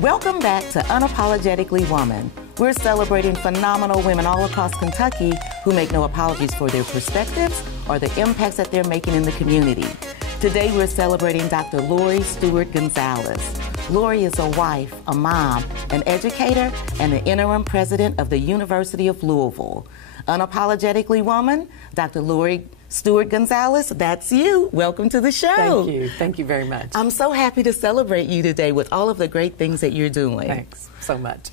Welcome back to Unapologetically Woman. We're celebrating phenomenal women all across Kentucky who make no apologies for their perspectives or the impacts that they're making in the community. Today we're celebrating Dr. Lori Stewart Gonzalez. Lori is a wife, a mom, an educator, and the interim president of the University of Louisville. Unapologetically Woman, Dr. Lori Stewart Gonzalez, that's you. Welcome to the show. Thank you. Thank you very much. I'm so happy to celebrate you today with all of the great things that you're doing. Thanks so much.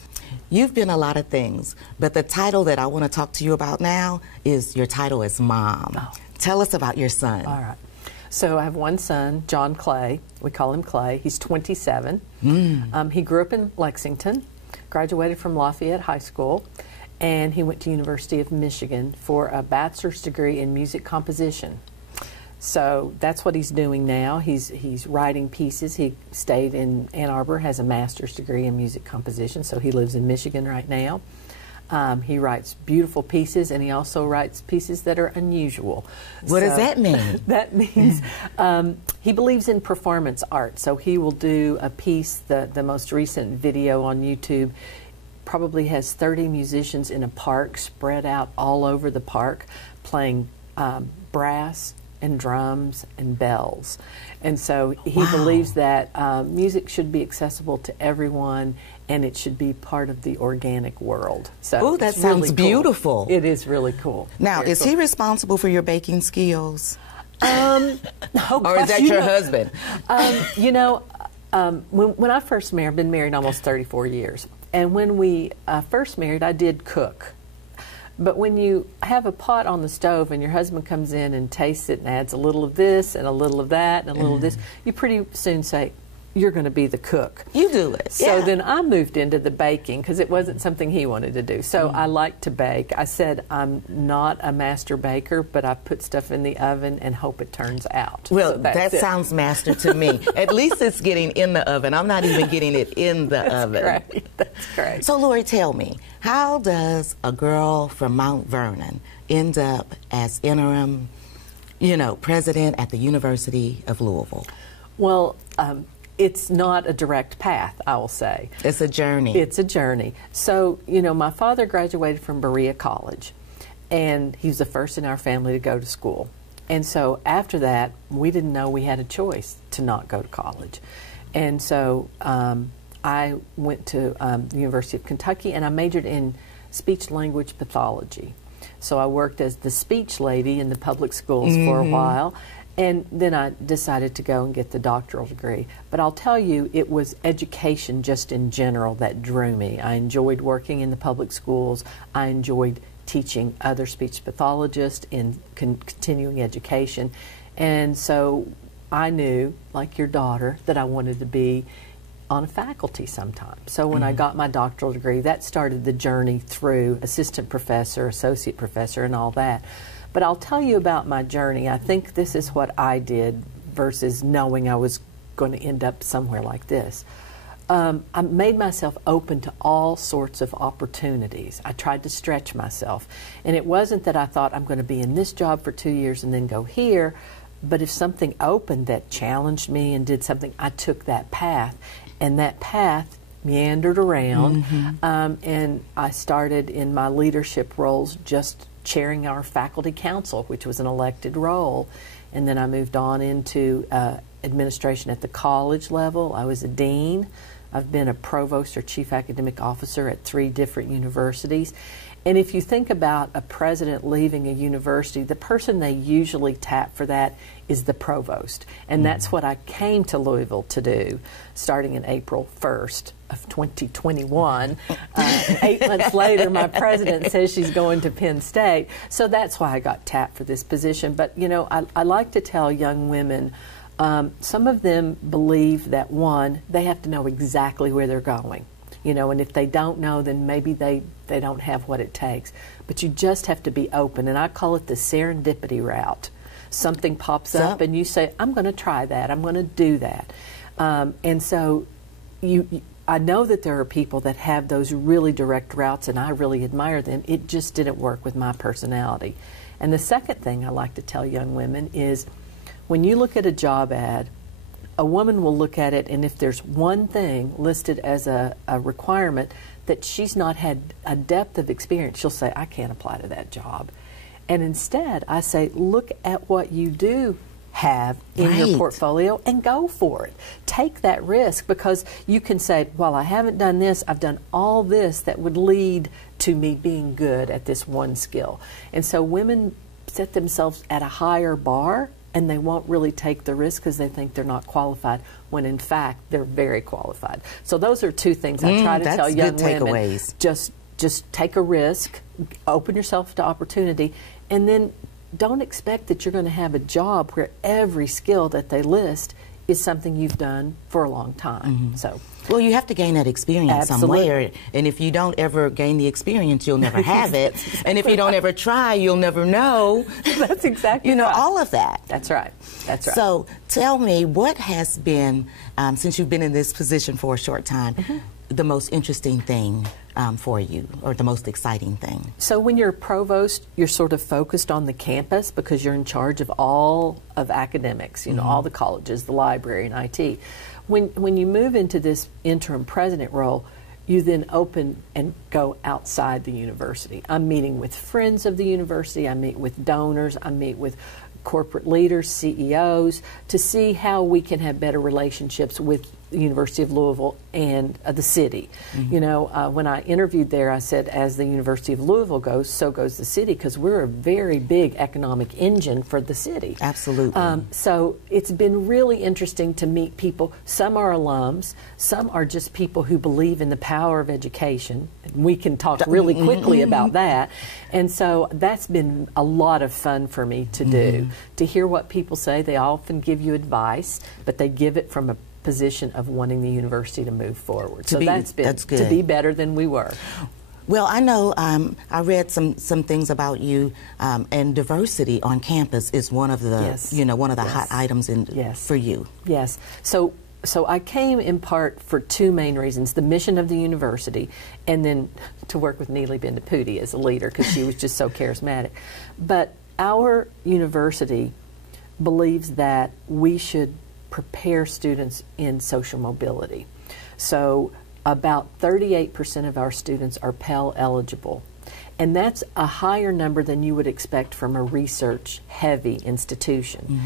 You've been a lot of things, but the title that I want to talk to you about now is your title as mom. Oh. Tell us about your son. All right. So I have one son, John Clay. We call him Clay. He's 27. He grew up in Lexington, graduated from Lafayette High School, and he went to University of Michigan for a bachelor's degree in music composition. So that's what he's doing now. He's writing pieces. He stayed in Ann Arbor, has a master's degree in music composition, so he lives in Michigan right now. He writes beautiful pieces, and he also writes pieces that are unusual. What does that mean? That means he believes in performance art, so he will do a piece. The most recent video on YouTube probably has 30 musicians in a park spread out all over the park playing brass and drums and bells. And so he believes that music should be accessible to everyone, and it should be part of the organic world. So that sounds really beautiful. Cool. It is really cool. Now, Very is cool. he responsible for your baking skills? Or is that your husband? When I first married, I've been married almost 34 years. And when we first married, I did cook. But when you have a pot on the stove and your husband comes in and tastes it and adds a little of this and a little of that and a little of this, you pretty soon say, you're going to be the cook. You do it. So then I moved into the baking because it wasn't something he wanted to do. So I like to bake. I said I'm not a master baker, but I put stuff in the oven and hope it turns out. Well, so that sounds master to me. At least it's getting in the oven. I'm not even getting it in the oven. Great. That's great. So, Lori, tell me, how does a girl from Mount Vernon end up as interim, president at the University of Louisville? Well, it's not a direct path, I will say. It's a journey. It's a journey. So, my father graduated from Berea College, and he was the first in our family to go to school. And so after that, we didn't know we had a choice to not go to college. And so I went to the University of Kentucky, and I majored in speech-language pathology. So I worked as the speech lady in the public schools for a while. And then I decided to go and get the doctoral degree. But I'll tell you, it was education just in general that drew me. I enjoyed working in the public schools. I enjoyed teaching other speech pathologists in continuing education. And so I knew, like your daughter, that I wanted to be on a faculty sometime. So when I got my doctoral degree, that started the journey through assistant professor, associate professor, and all that. But I'll tell you about my journey. I think this is what I did versus knowing I was going to end up somewhere like this. I made myself open to all sorts of opportunities. I tried to stretch myself. And it wasn't that I thought I'm going to be in this job for 2 years and then go here, but if something opened that challenged me and did something, I took that path. And that path meandered around, and I started in my leadership roles just chairing our faculty council, which was an elected role. And then I moved on into administration at the college level. I was a dean. I've been a provost or chief academic officer at 3 different universities. And if you think about a president leaving a university, the person they usually tap for that is the provost. And that's what I came to Louisville to do, starting in April 1st of 2021. 8 months later, my president says she's going to Penn State. So that's why I got tapped for this position. But, I like to tell young women, some of them believe that, one, they have to know exactly where they're going. And if they don't know, then maybe they don't have what it takes. But you just have to be open, and I call it the serendipity route. Something pops up, and you say, I'm going to try that. I'm going to do that. And so I know that there are people that have those really direct routes, and I really admire them. It just didn't work with my personality. And the second thing I like to tell young women is when you look at a job ad, a woman will look at it, and if there's one thing listed as a requirement that she's not had a depth of experience, she'll say, I can't apply to that job. And instead, I say, look at what you do have in your portfolio and go for it. Take that risk, because you can say, well, I haven't done this, I've done all this that would lead to me being good at this one skill. And so women set themselves at a higher bar, and they won't really take the risk because they think they're not qualified, when in fact they're very qualified. So those are two things I try to tell young women. Just take a risk, open yourself to opportunity, and then don't expect that you're going to have a job where every skill that they list is something you've done for a long time. So, well, you have to gain that experience somewhere, and if you don't ever gain the experience, you'll never have it. And if you don't ever try, you'll never know. That's exactly right. all of that. That's right. That's right. So tell me, what has been, since you've been in this position for a short time, the most interesting thing for you, or the most exciting thing? So when you're a provost, you're sort of focused on the campus because you're in charge of all of academics, you know, all the colleges, the library, and IT. When you move into this interim president role, you then open and go outside the university. I'm meeting with friends of the university, I meet with donors, I meet with corporate leaders, CEOs, to see how we can have better relationships with the University of Louisville and the city. You know, when I interviewed there, I said, as the University of Louisville goes, so goes the city, because we're a very big economic engine for the city. Absolutely. So it's been really interesting to meet people. Some are alums, some are just people who believe in the power of education. We can talk really quickly about that. And so that's been a lot of fun for me to do, to hear what people say. They often give you advice, but they give it from a position of wanting the university to move forward. So that's good. To be better than we were. Well, I know I read some things about you, and diversity on campus is one of the one of the hot items for you. Yes. So I came in part for two main reasons: the mission of the university, and then to work with Neely Bendapudi as a leader, because she was just so charismatic. But our university believes that we should prepare students in social mobility. So about 38% of our students are Pell eligible, and that's a higher number than you would expect from a research-heavy institution.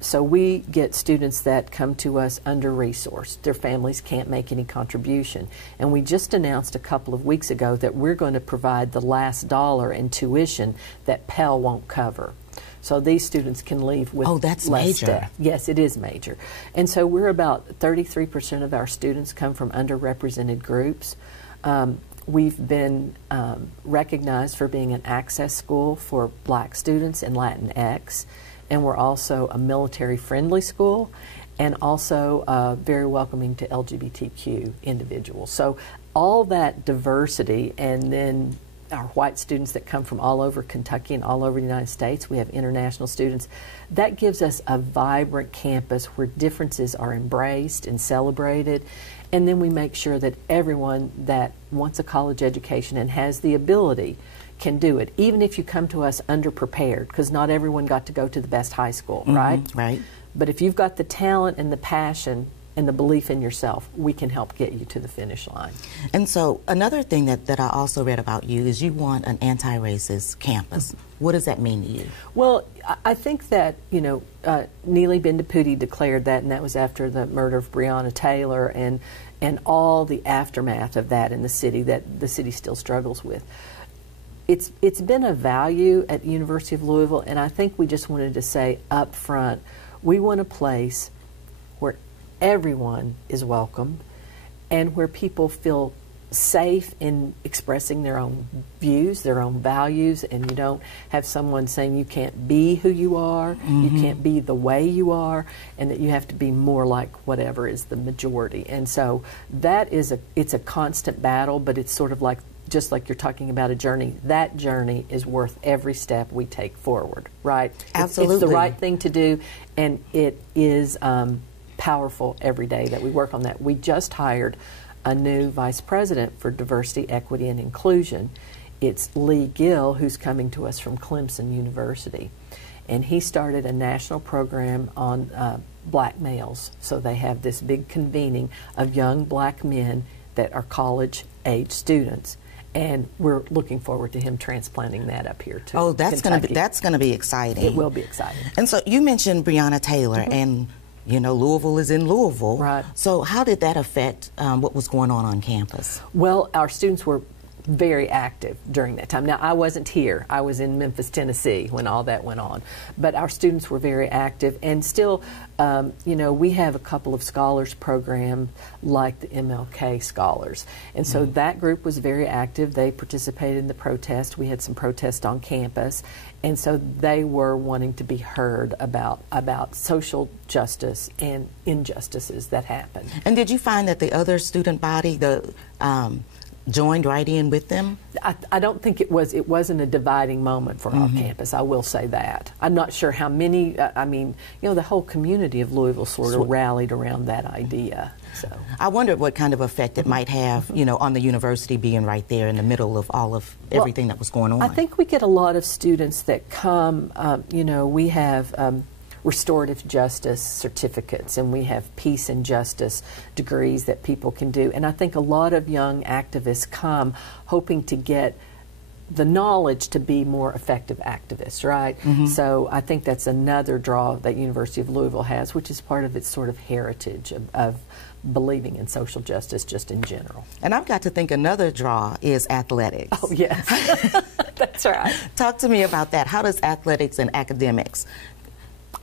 So we get students that come to us under-resourced. Their families can't make any contribution. And we just announced a couple of weeks ago that we're going to provide the last dollar in tuition that Pell won't cover. So these students can leave with less major. debt. Yes, it is major. And so we're about 33% of our students come from underrepresented groups. We've been recognized for being an access school for Black students and Latinx, and we're also a military-friendly school, and also very welcoming to LGBTQ individuals. So all that diversity, and then our white students that come from all over Kentucky and all over the United States. We have international students. That gives us a vibrant campus where differences are embraced and celebrated. And then we make sure that everyone that wants a college education and has the ability can do it, even if you come to us underprepared, because not everyone got to go to the best high school, right? Right. But if you've got the talent and the passion and the belief in yourself, we can help get you to the finish line. And so another thing that I also read about you is you want an anti-racist campus. What does that mean to you? Well, I think that, you know, Neely Bendapudi declared that, and that was after the murder of Breonna Taylor and all the aftermath of that in the city that the city still struggles with. It's been a value at the University of Louisville, and I think we just wanted to say up front, we want a place where everyone is welcome and where people feel safe in expressing their own views, their own values, and you don't have someone saying you can't be who you are, you can't be the way you are, and that you have to be more like whatever is the majority. And so that is it's a constant battle, but it's sort of like, just like you're talking about a journey, that journey is worth every step we take forward, right? Absolutely. It's the right thing to do, and it is powerful every day that we work on that. We just hired a new vice president for diversity, equity, and inclusion. It's Lee Gill, who's coming to us from Clemson University. and he started a national program on black males. So they have this big convening of young black men that are college-age students. And we're looking forward to him transplanting that up here too. Oh, that's gonna be exciting. It will be exciting. And so you mentioned Breonna Taylor, and you know Louisville is in Louisville. Right. So how did that affect what was going on campus? Well, our students were very active during that time. Now, I wasn't here. I was in Memphis, Tennessee when all that went on. But our students were very active, and still, you know, we have a couple of scholars program like the MLK Scholars. And so that group was very active. They participated in the protest. We had some protests on campus. And so they were wanting to be heard about social justice and injustices that happen. And did you find that the other student body, joined right in with them? I don't think it wasn't a dividing moment for our campus, I will say that. I'm not sure how many, I mean, you know, the whole community of Louisville sort of rallied around that idea. So I wondered what kind of effect it might have, you know, on the university being right there in the middle of all of everything that was going on. I think we get a lot of students that come, you know, we have restorative justice certificates, and we have peace and justice degrees that people can do. And I think a lot of young activists come hoping to get the knowledge to be more effective activists, right? So I think that's another draw that University of Louisville has, which is part of its sort of heritage of believing in social justice just in general. And I've got to think another draw is athletics. Oh, yes. That's right. Talk to me about that. How does athletics and academics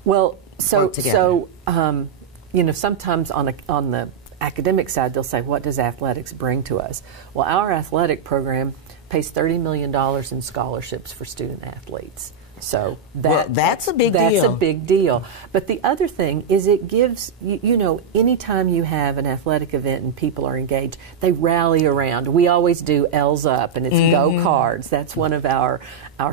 well, work together? You know, sometimes on the academic side, they'll say, what does athletics bring to us? Well, our athletic program pays $30 million in scholarships for student athletes. So that's a big deal. That's a big deal. But the other thing is it gives, you know, anytime you have an athletic event and people are engaged, they rally around. We always do L's Up, and it's Go Cards. That's one of our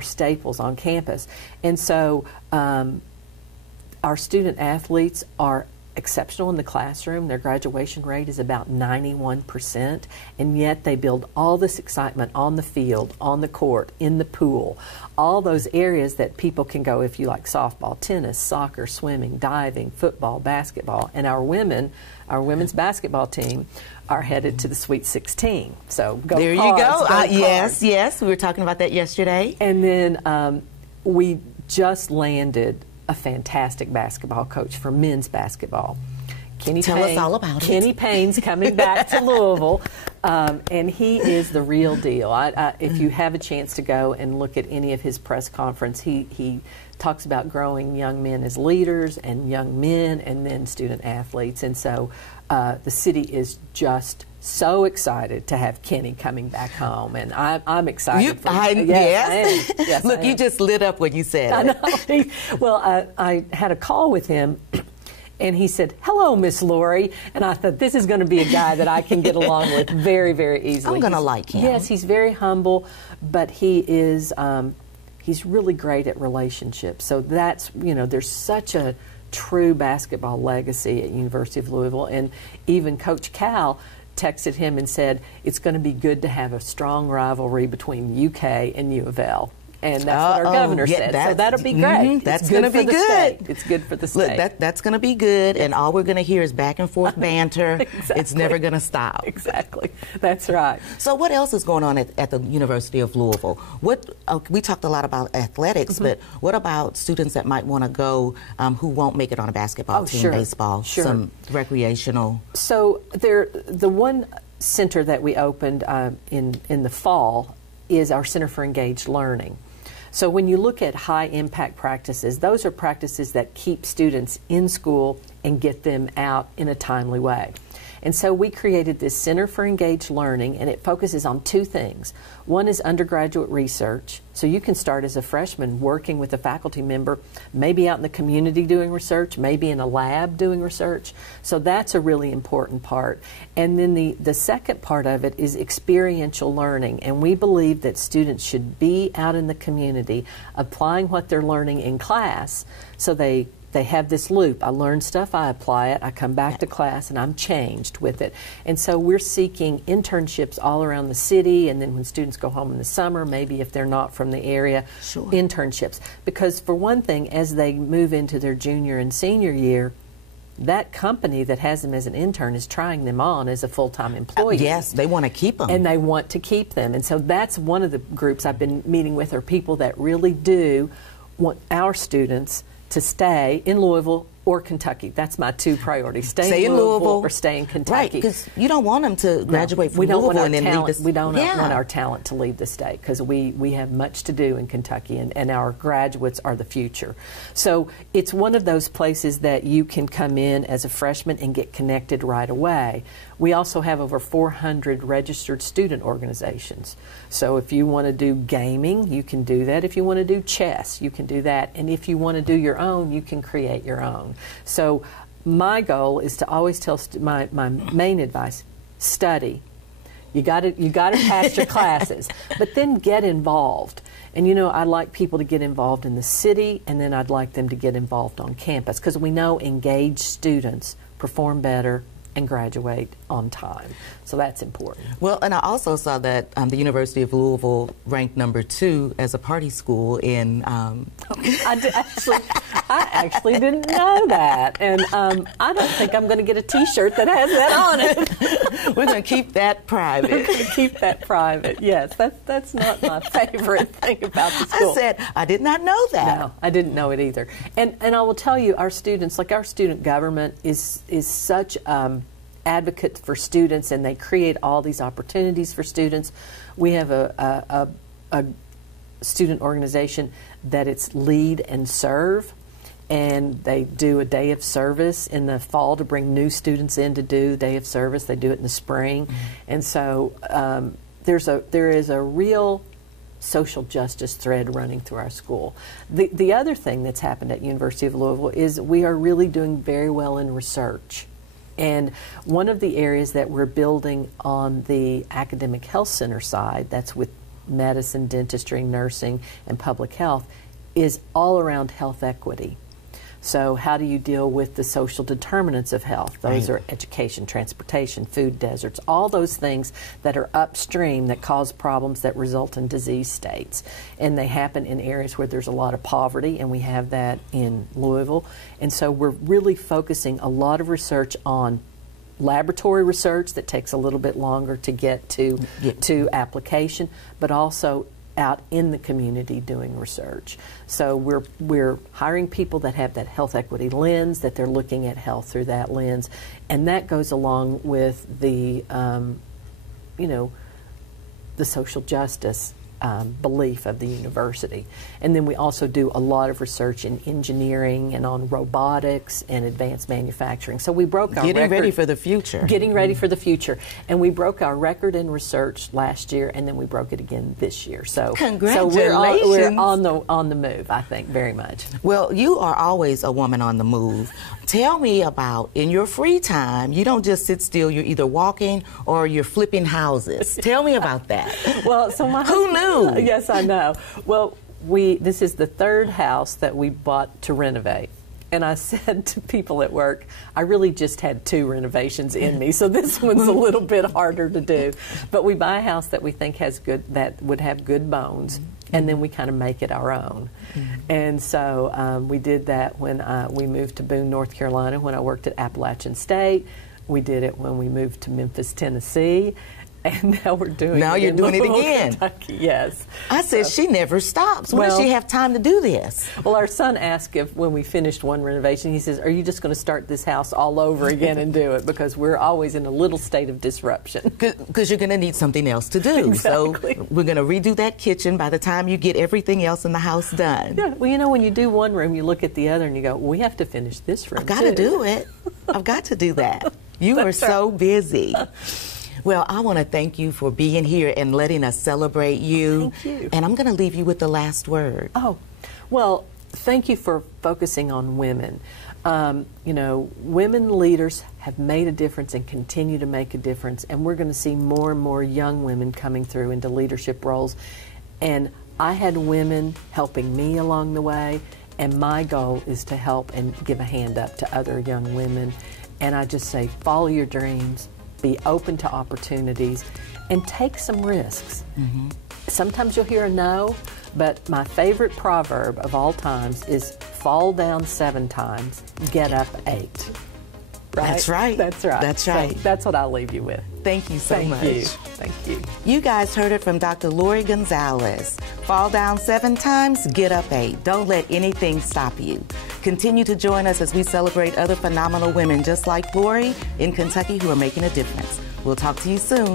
staples on campus. And so our student athletes are exceptional in the classroom. Their graduation rate is about 91%, and yet they build all this excitement on the field, on the court, in the pool, all those areas that people can go if you like softball, tennis, soccer, swimming, diving, football, basketball. And our women's basketball team are headed to the Sweet 16. So go there Cards, you go. Cards. Yes, we were talking about that yesterday. And then we just landed a fantastic basketball coach for men's basketball. Tell us all about it. Kenny Payne's coming back to Louisville, and he is the real deal. If you have a chance to go and look at any of his press conference, he talks about growing young men as leaders and young men and then student athletes. And so the city is just so excited to have Kenny coming back home, and I'm excited. Yes. Yes, look, you just lit up when you said I know. I had a call with him, and he said, "Hello, Miss Lori," and I thought, this is going to be a guy that I can get along with very, very easily. I'm going to like him. Yes, he's very humble, but he is he's really great at relationships. So that's, you know, there's such a true basketball legacy at University of Louisville, and even Coach Cal texted him and said, it's going to be good to have a strong rivalry between UK and U of L. And that's what our governor said. So that'll be great. That's going to be good. It's good for the state. Look, that's going to be good, and all we're going to hear is back and forth banter. Exactly. It's never going to stop. Exactly. That's right. So what else is going on at the University of Louisville? We talked a lot about athletics, but what about students that might want to go who won't make it on a basketball team, baseball, some recreational? So the one center that we opened in the fall is our Center for Engaged Learning. So when you look at high impact practices, those are practices that keep students in school and get them out in a timely way. And so we created this Center for Engaged Learning, and it focuses on two things. One is undergraduate research. So you can start as a freshman working with a faculty member, maybe out in the community doing research, maybe in a lab doing research. So that's a really important part. And then the second part of it is experiential learning. And we believe that students should be out in the community applying what they're learning in class, so they they have this loop. I learn stuff, I apply it, I come back to class, and I'm changed with it. And so we're seeking internships all around the city, and then when students go home in the summer, maybe if they're not from the area, internships. Because for one thing, as they move into their junior and senior year, that company that has them as an intern is trying them on as a full-time employee. Yes, they want to keep them. And they want to keep them. And so that's one of the groups I've been meeting with, are people that really do want our students to stay in Louisville or Kentucky. That's my two priorities. Stay in Louisville or stay in Kentucky. Right, because you don't want them to graduate from Louisville and then leave the state. We don't want our talent to leave the state, because we have much to do in Kentucky, and our graduates are the future. So it's one of those places that you can come in as a freshman and get connected right away. We also have over 400 registered student organizations. So if you want to do gaming, you can do that. If you want to do chess, you can do that. And if you want to do your own, you can create your own. So my goal is to always tell my main advice: study. You got to pass your classes, but then get involved. And you know, I'd like people to get involved in the city, and then I'd like them to get involved on campus, because we know engaged students perform better and graduate on time. So that's important. Well, and I also saw that the University of Louisville ranked #2 as a party school in... I actually didn't know that. And I don't think I'm going to get a T-shirt that has that on it. We're going to keep that private. We're going to keep that private, yes. That's not my favorite thing about the school. I said, I did not know that. No, I didn't know it either. And I will tell you, our students, like our student government is such advocate for students, and they create all these opportunities for students. We have a student organization that it's Lead and Serve, and they do a day of service in the fall to bring new students in to do the day of service. They do it in the spring. And so there is a real social justice thread running through our school. The other thing that's happened at University of Louisville is we are really doing very well in research. And one of the areas that we're building on the academic health center side, that's with medicine, dentistry, nursing, and public health, is all around health equity. So how do you deal with the social determinants of health? Those are education, transportation, food deserts, all those things that are upstream that cause problems that result in disease states. And they happen in areas where there's a lot of poverty, and we have that in Louisville. And so we're really focusing a lot of research on laboratory research that takes a little bit longer to get to application, but also out in the community doing research. So we're hiring people that have that health equity lens, that they're looking at health through that lens, and that goes along with the the social justice belief of the university. And then we also do a lot of research in engineering and on robotics and advanced manufacturing. So we broke our record. Getting ready for the future. Getting ready for the future. And we broke our record in research last year, and then we broke it again this year. So congratulations. So we're on the move, I think, very much. Well, you are always a woman on the move. Tell me about, in your free time, you don't just sit still, you're either walking or you're flipping houses. Tell me about that. Well, so my Who knew? Yes, I know. Well, this is the third house that we bought to renovate. And I said to people at work, I really just had 2 renovations in me, so this one's a little bit harder to do. But we buy a house that we think that would have good bones, and then we kind of make it our own. And so we did that when we moved to Boone, North Carolina, when I worked at Appalachian State. We did it when we moved to Memphis, Tennessee. And now we're doing now it you're in doing it Louisville, again. Kentucky. Yes. I said she never stops. When does she have time to do this? Well, our son asked if when we finished one renovation, he says, are you just going to start this house all over again and do it? Because we're always in a little state of disruption. Because you're going to need something else to do. Exactly. So we're going to redo that kitchen by the time you get everything else in the house done. Yeah. Well, you know, when you do one room, you look at the other and you go, well, we have to finish this room. I've got to do it. I've got to do that. You are so busy. Well, I want to thank you for being here and letting us celebrate you. Thank you. And I'm going to leave you with the last word. Oh, well, thank you for focusing on women. You know, women leaders have made a difference and continue to make a difference, and we're going to see more and more young women coming through into leadership roles. And I had women helping me along the way, And my goal is to help and give a hand up to other young women. And I just say, follow your dreams, be open to opportunities, and take some risks. Sometimes you'll hear a no, but my favorite proverb of all times is fall down 7 times, get up 8. Right? That's right. That's right. That's right. So that's what I'll leave you with. Thank you so much. Thank you. You guys heard it from Dr. Stewart Gonzalez. Fall down 7 times, get up 8. Don't let anything stop you. Continue to join us as we celebrate other phenomenal women just like Lori in Kentucky who are making a difference. We'll talk to you soon.